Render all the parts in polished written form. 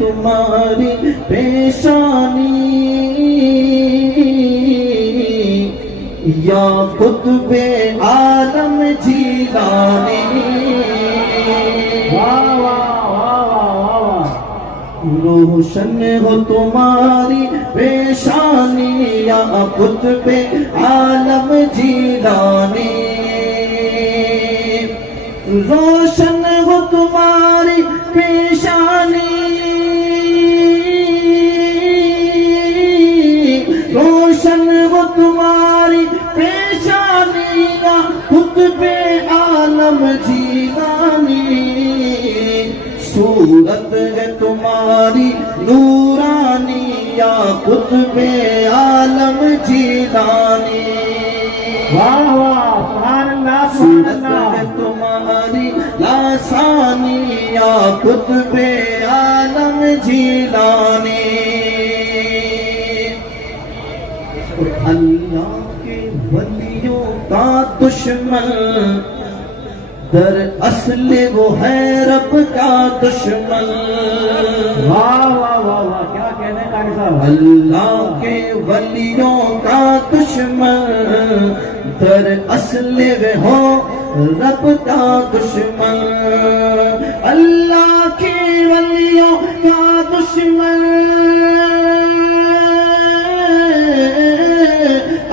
تمہاری پیشانی یا قطب عالم جیلانی روشن ہو تمہاری پیشانی یا قطب عالم جیلانی روشن ہو تمہاری پیشانی روشن ہو تمہاری پیشانی یا قطب عالم جیلانی صورت ہے تمہاری نورانی یا قطب عالم جیلانی صورت ہے تمہاری لاسانی یا قطب عالم جیلانی اللہ کے ولیوں کا دشمن در اصل وہ ہے رب کا دشمن کیا کہنے قاری صاحب اللہ کے ولیوں کا دشمن در اصل وہ ہو رب کا دشمن اللہ کے ولیوں کا دشمن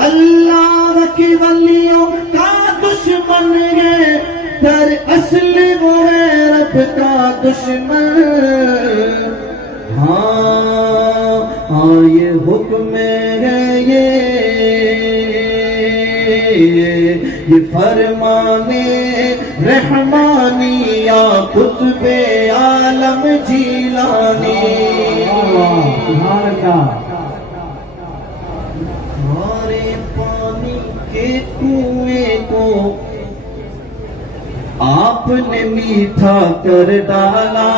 اللہ کے ولیوں کا دشمن ہے در اصل وہ ہے رب کا دشمن ہاں یہ حکم ہے یہ فرمانے رحمانی یا قطب عالم جیلانی ہمارے پانی کے کنویں کو آپ نے میٹھا کر ڈالا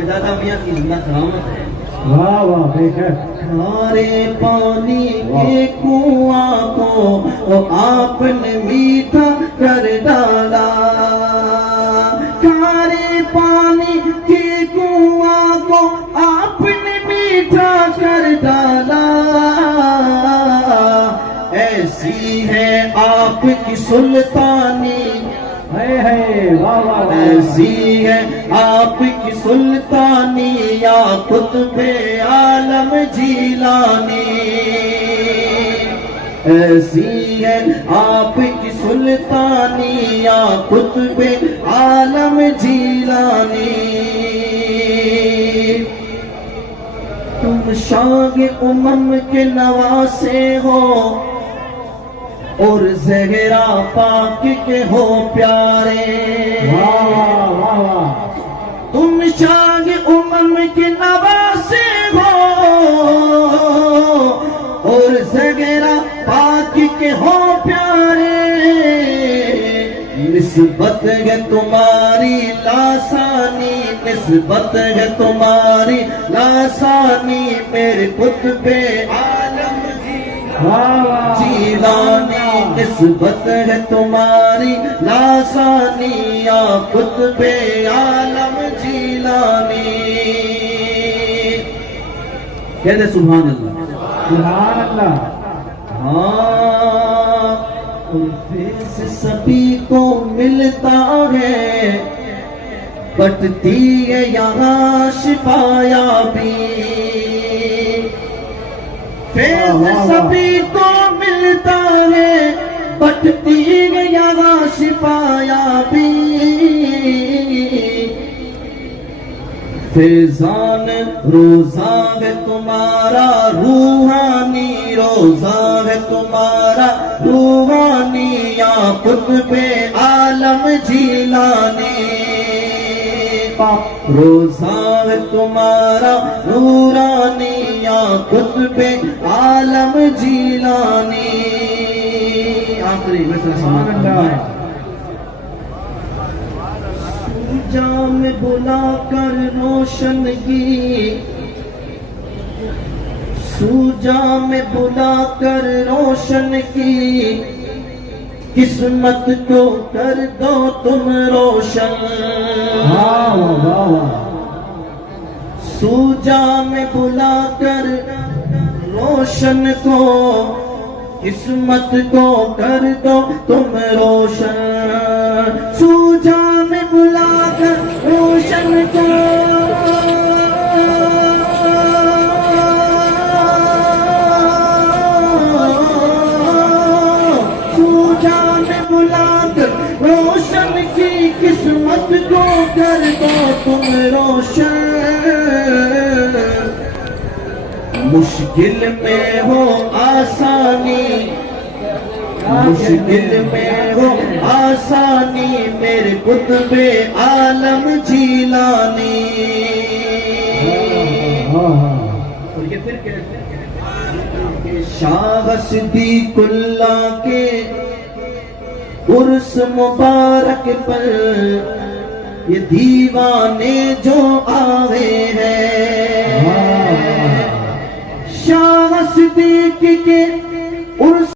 دادا میاں کی زندہ کرامت ہے کھارے پانی کے کنواں کو آپ نے میٹھا کر ڈالا کھارے پانی کے کنواں کو آپ نے میٹھا کر ڈالا ایسی ہے آپ کی سلطانی ایسی ہے آپ کی سلطانی یا قطب عالم جیلانی ایسی ہے آپ کی سلطانی یا قطب عالم جیلانی تم شاہ امم کے نواسے ہو اور زہرا پاک کے ہو پیارے تم شاہ امم کے نواسے ہو اور زہرا پاک کے ہو پیارے نسبت ہے تمہاری لاسانی نسبت ہے تمہاری لاسانی میرے قطب عالم جیلانی نسبت ہے تمہاری لاسانی یا قطب عالم جیلانی کہتے سبحان اللہ ہاں سے سبھی کو ملتا ہے بٹتی ہے یہاں شفایابی فیض سبھی کو ملتا ہے بٹتی ہے یہاں شفایابی فیضان روزہ ہے تمہارا روحانی روزہ ہے تمہارا روحانی یا قطب عالم جیلانی روزہ ہے تمہارا نورانی یا قطب عالم جیلانی آخری جام بلا کر روشنگی سوجا میں بلا کر روشن کی قسمت کو کر دو تم روشن واہ واہ واہ سوجا میں بلا کر روشن کو قسمت کو کر دو تم روشن سوجا میں بلا کر روشن کو سوجا میں بلا کر روشن کی قسمت کو کر دو تم روشن مشکل میں ہو آسانی مشکل میں ہو آسانی میرے قطب عالم جیلانی شاہ صدیق اللہ کے عرس مبارک پر یہ دیوانے جو آئے ہیں شاہ صدیق کے عرس